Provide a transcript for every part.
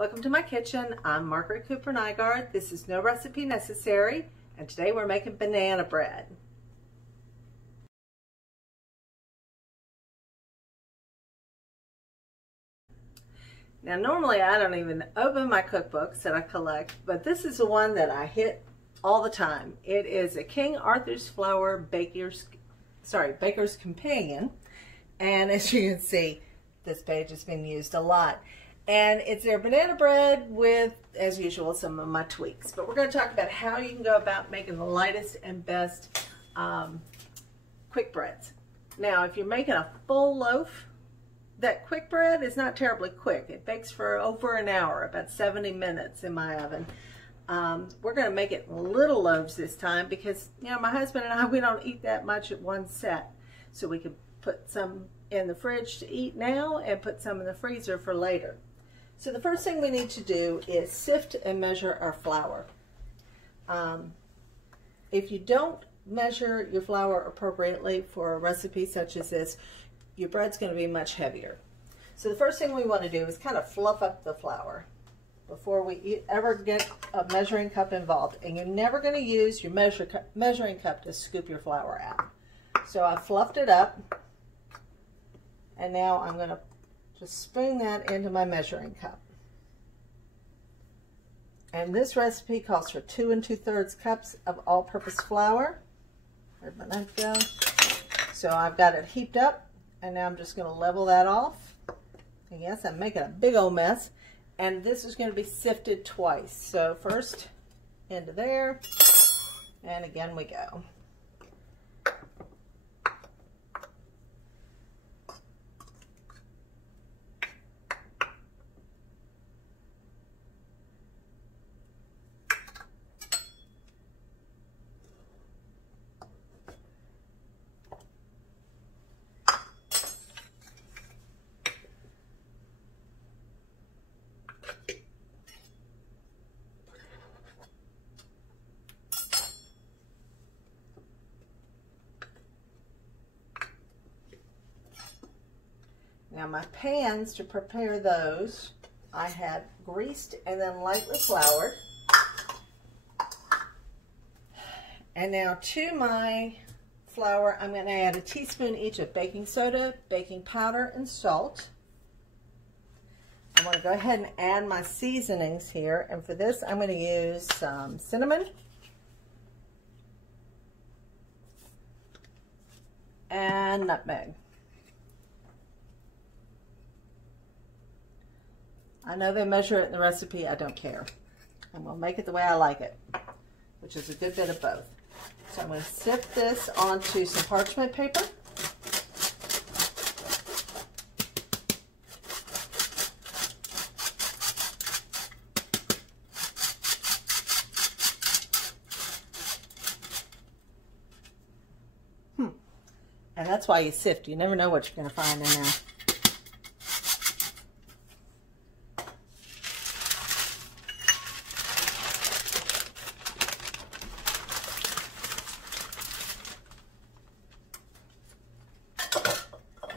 Welcome to my kitchen. I'm Margaret Cooper Nygaard. This is No Recipe Necessary, and today we're making banana bread. Now normally I don't even open my cookbooks that I collect, but this is the one that I hit all the time. It is a King Arthur's Flour Baker's Companion, and as you can see, this page has been used a lot. And it's their banana bread with, as usual, some of my tweaks. But we're going to talk about how you can go about making the lightest and best quick breads. Now, if you're making a full loaf, that quick bread is not terribly quick. It bakes for over an hour, about 70 minutes in my oven. We're going to make it little loaves this time because, you know, my husband and I, we don't eat that much at one set. So we can put some in the fridge to eat now and put some in the freezer for later. So the first thing we need to do is sift and measure our flour. If you don't measure your flour appropriately for a recipe such as this, your bread's going to be much heavier. So the first thing we want to do is kind of fluff up the flour before we ever get a measuring cup involved. And you're never going to use your measuring cup to scoop your flour out. So I fluffed it up, and now I'm going to just spoon that into my measuring cup. And this recipe calls for 2 2/3 cups of all-purpose flour. Where'd my knife go? So I've got it heaped up, and now I'm just going to level that off. And yes, I'm making a big old mess. And this is going to be sifted twice. So first into there, and again we go. Now my pans to prepare those, I had greased and then lightly floured. And now to my flour, I'm going to add a teaspoon each of baking soda, baking powder, and salt. I'm going to go ahead and add my seasonings here. And for this, I'm going to use some cinnamon and nutmeg. I know they measure it in the recipe. I don't care. I'm going to make it the way I like it, which is a good bit of both. So I'm going to sift this onto some parchment paper. And that's why you sift. You never know what you're going to find in there.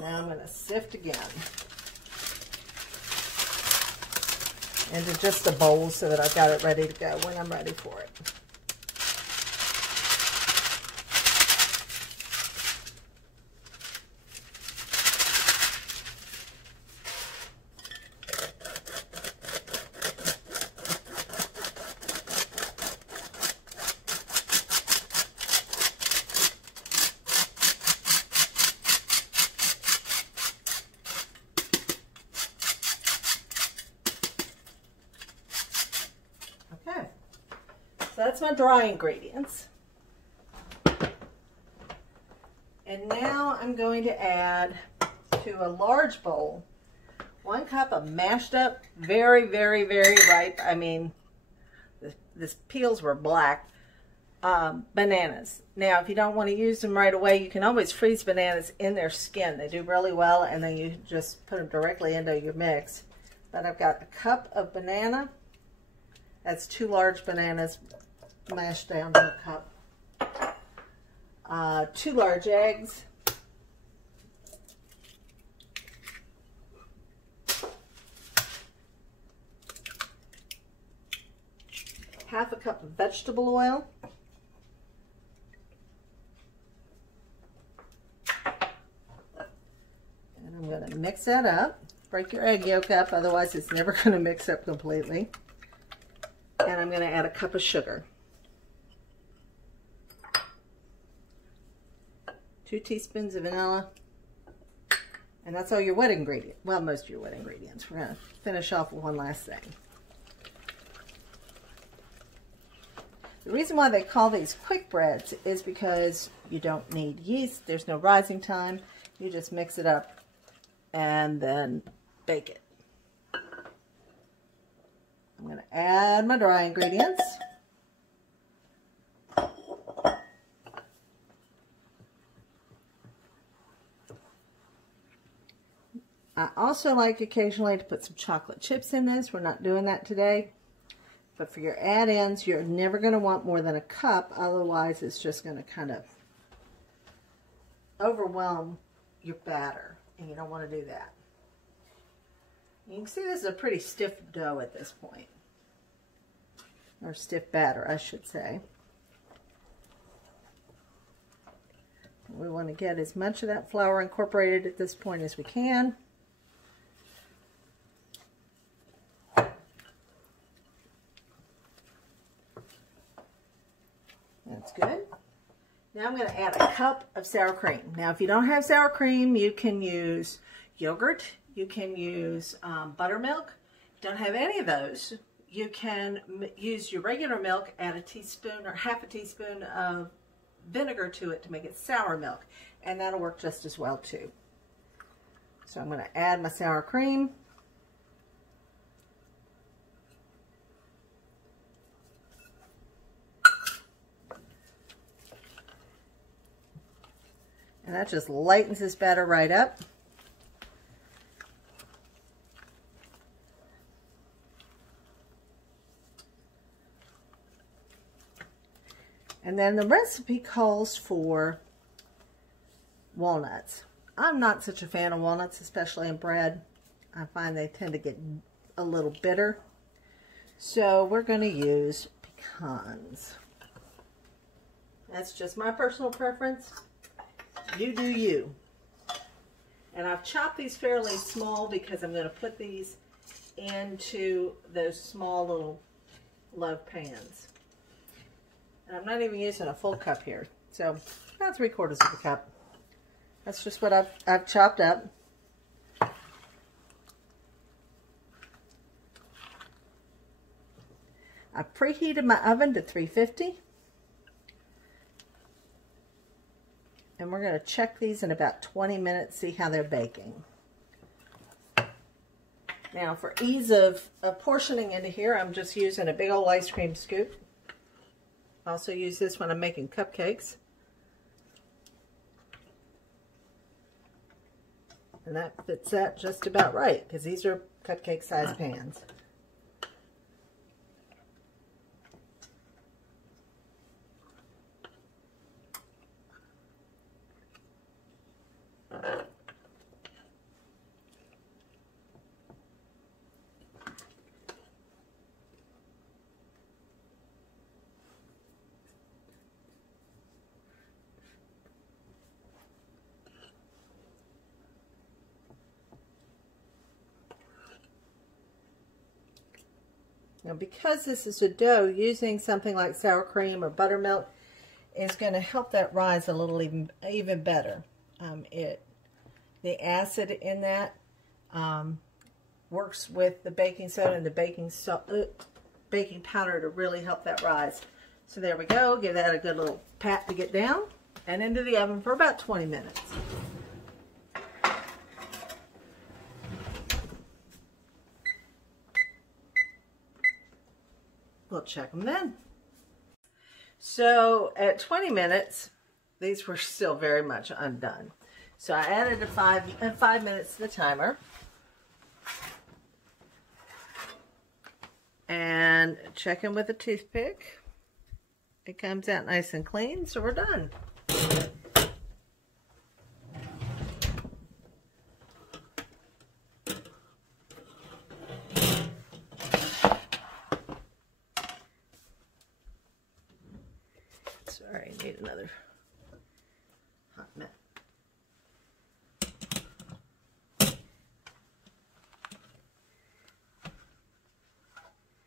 Now I'm going to sift again into just a bowl so that I've got it ready to go when I'm ready for it. So that's my dry ingredients. And now I'm going to add to a large bowl 1 cup of mashed up, very, very, very ripe, I mean, the peels were black, bananas. Now, if you don't want to use them right away, you can always freeze bananas in their skin. They do really well, and then you just put them directly into your mix. But I've got a cup of banana. That's 2 large bananas mashed down to a cup. 2 large eggs. 1/2 cup of vegetable oil. And I'm going to mix that up. Break your egg yolk up, otherwise it's never going to mix up completely. And I'm going to add a cup of sugar. 2 teaspoons of vanilla. And that's all your wet ingredient. Well, most of your wet ingredients. We're going to finish off with one last thing. The reason why they call these quick breads is because you don't need yeast. There's no rising time. You just mix it up and then bake it. I'm going to add my dry ingredients. I also like occasionally to put some chocolate chips in this. We're not doing that today. But for your add-ins, you're never going to want more than a cup. Otherwise, it's just going to kind of overwhelm your batter. And you don't want to do that. You can see this is a pretty stiff dough at this point. Or stiff batter, I should say. We want to get as much of that flour incorporated at this point as we can. That's good. Now I'm going to add a cup of sour cream. Now if you don't have sour cream, you can use yogurt, you can use buttermilk. If you don't have any of those, you can use your regular milk, add a teaspoon or 1/2 teaspoon of vinegar to it to make it sour milk, and that'll work just as well too. So I'm going to add my sour cream. And that just lightens this batter right up. And then the recipe calls for walnuts. I'm not such a fan of walnuts, especially in bread. I find they tend to get a little bitter. So we're going to use pecans. That's just my personal preference. You do you. And I've chopped these fairly small because I'm going to put these into those small little loaf pans. And I'm not even using a full cup here. So about 3/4 of a cup. That's just what I've chopped up. I preheated my oven to 350. And we're going to check these in about 20 minutes, see how they're baking. Now for ease of portioning into here, I'm just using a big old ice cream scoop. I also use this when I'm making cupcakes. And that fits that just about right, because these are cupcake size pans. Now because this is a dough, using something like sour cream or buttermilk is going to help that rise a little even better. The acid in that works with the baking soda and the baking powder to really help that rise. So there we go. Give that a good little pat to get down and into the oven for about 20 minutes. We'll check them then. So at 20 minutes, these were still very much undone. So I added a 5 minutes to the timer. And checking with a toothpick. It comes out nice and clean, so we're done. Sorry, I need another hot mat.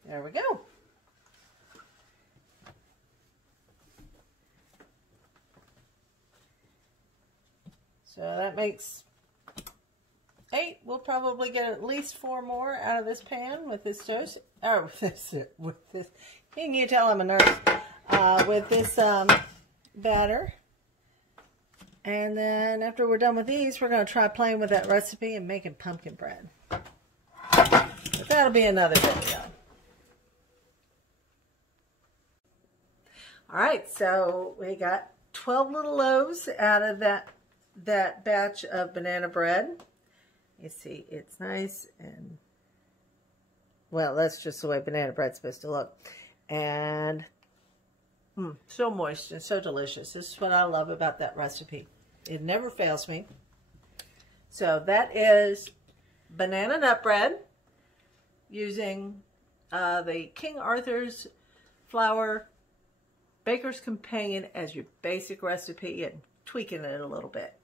There we go. So that makes 8. We'll probably get at least 4 more out of this pan with this toast. Or with this. Can you tell I'm a nurse? With this batter. And then after we're done with these, we're going to try playing with that recipe and making pumpkin bread. But that'll be another video. All right, so we got 12 little loaves out of that batch of banana bread. You see, it's nice and, well, that's just the way banana bread's supposed to look. And so moist and so delicious. This is what I love about that recipe. It never fails me. So that is banana nut bread using the King Arthur's flour Baker's Companion as your basic recipe and tweaking it a little bit.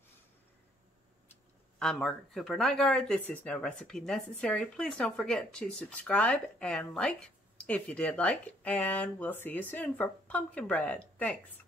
I'm Margaret Cooper Nygaard. This is No Recipe Necessary. Please don't forget to subscribe and like if you did like, and we'll see you soon for pumpkin bread. Thanks.